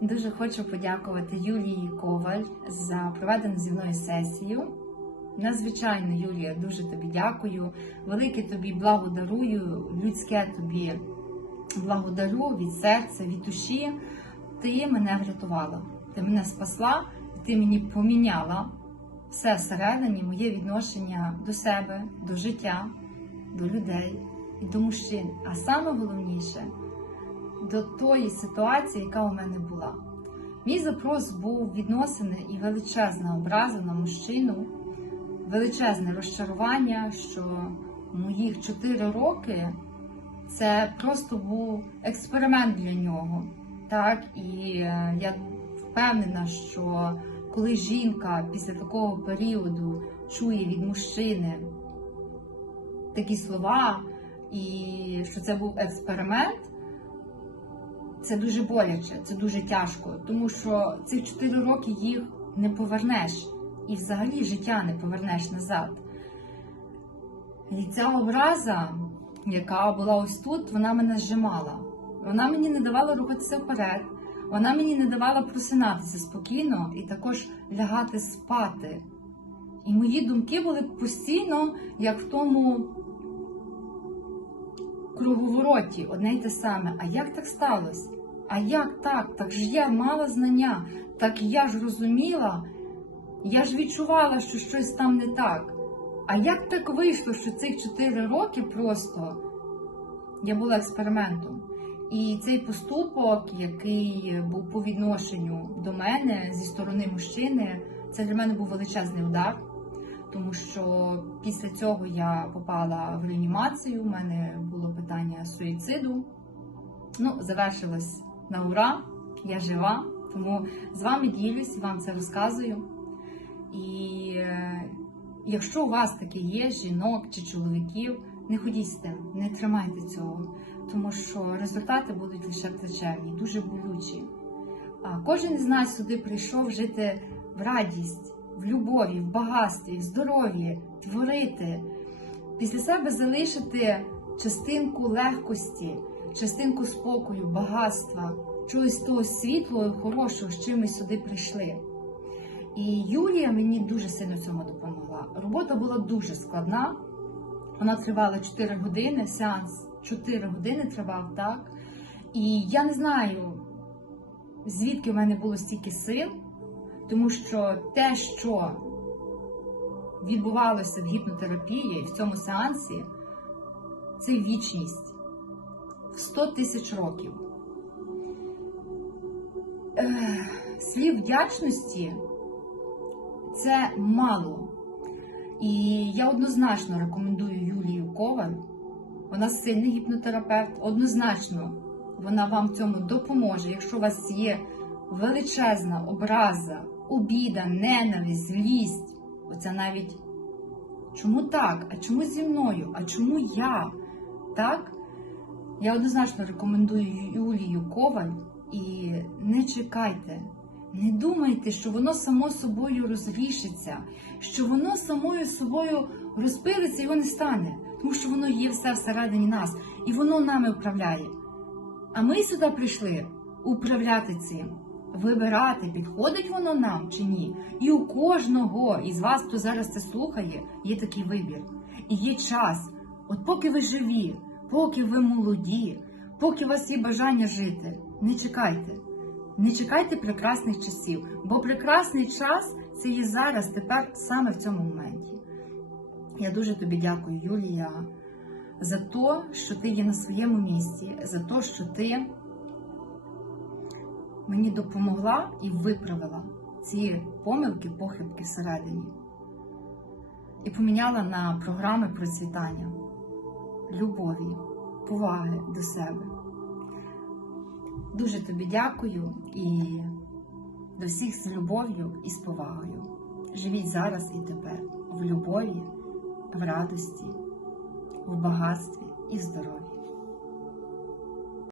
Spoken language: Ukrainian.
Дуже хочу подякувати Юлії Коваль за проведену зі мною сесію. Надзвичайно, Юлія, дуже тобі дякую. Велике тобі благодарую, людське тобі благодарю від серця, від душі. Ти мене врятувала, ти мене спасла, ти мені поміняла все всередині, моє відношення до себе, до життя, до людей і до мужчин. А саме головніше до тої ситуації, яка у мене була. Мій запрос був відносини і величезна образа на мужчину, величезне розчарування, що моїх 4 роки це просто був експеримент для нього. Так, і е, я впевнена, що коли жінка після такого періоду чує від мужчини такі слова, і що це був експеримент, це дуже боляче, це дуже тяжко, тому що цих 4 роки їх не повернеш, і взагалі життя не повернеш назад. І ця образа, яка була ось тут, вона мене зжимала. Вона мені не давала рухатися вперед, вона мені не давала просинатися спокійно і також лягати спати. І мої думки були постійно, як в тому круговороті, одне й те саме. А як так сталося? А як так? Так ж я мала знання, так я ж розуміла, я ж відчувала, що щось там не так. А як так вийшло, що цих 4 роки просто я була експериментом? І цей поступок, який був по відношенню до мене зі сторони мужчини, це для мене був величезний удар, тому що після цього я попала в реанімацію, у мене було питання суїциду. Ну, завершилось на ура, я жива, тому з вами ділюсь, вам це розказую. І е, якщо у вас таке є, жінок чи чоловіків, не ходіть з тим, не тримайте цього, тому що результати будуть лише плачевні, дуже болючі. А кожен із нас сюди прийшов жити в радість, в любові, в багатстві, в здоров'ї, творити, після себе залишити частинку легкості, частинку спокою, багатства, чогось того світлого, хорошого, з чим ми сюди прийшли. І Юлія мені дуже сильно цьому допомогла. Робота була дуже складна. Вона тривала 4 години, сеанс 4 години тривав, так. І я не знаю, звідки в мене було стільки сил, тому що те, що відбувалося в гіпнотерапії в цьому сеансі, це вічність в 100 тисяч років. Слів вдячності це мало. І я однозначно рекомендую Юлію Коваль. Вона сильний гіпнотерапевт. Однозначно, вона вам в цьому допоможе. Якщо у вас є величезна образа, обіда, ненависть, злість, оце навіть чому так? А чому зі мною? А чому я? Так? Я однозначно рекомендую Юлію Коваль і не чекайте. Не думайте, що воно само собою розрішиться, що воно самою собою розпилиться і його не стане, тому що воно є все всередині нас, і воно нами управляє. А ми сюди прийшли управляти цим, вибирати, підходить воно нам чи ні. І у кожного із вас, хто зараз це слухає, є такий вибір. І є час. От поки ви живі, поки ви молоді, поки у вас є бажання жити, не чекайте. Не чекайте прекрасних часів, бо прекрасний час це є зараз, тепер саме в цьому моменті. Я дуже тобі дякую, Юлія, за те, що ти є на своєму місці, за те, що ти мені допомогла і виправила ці помилки, похибки всередині. І поміняла на програми процвітання, любові, поваги до себе. Дуже тобі дякую і до всіх з любов'ю і з повагою. Живіть зараз і тепер в любові, в радості, в багатстві і в здоров'ї.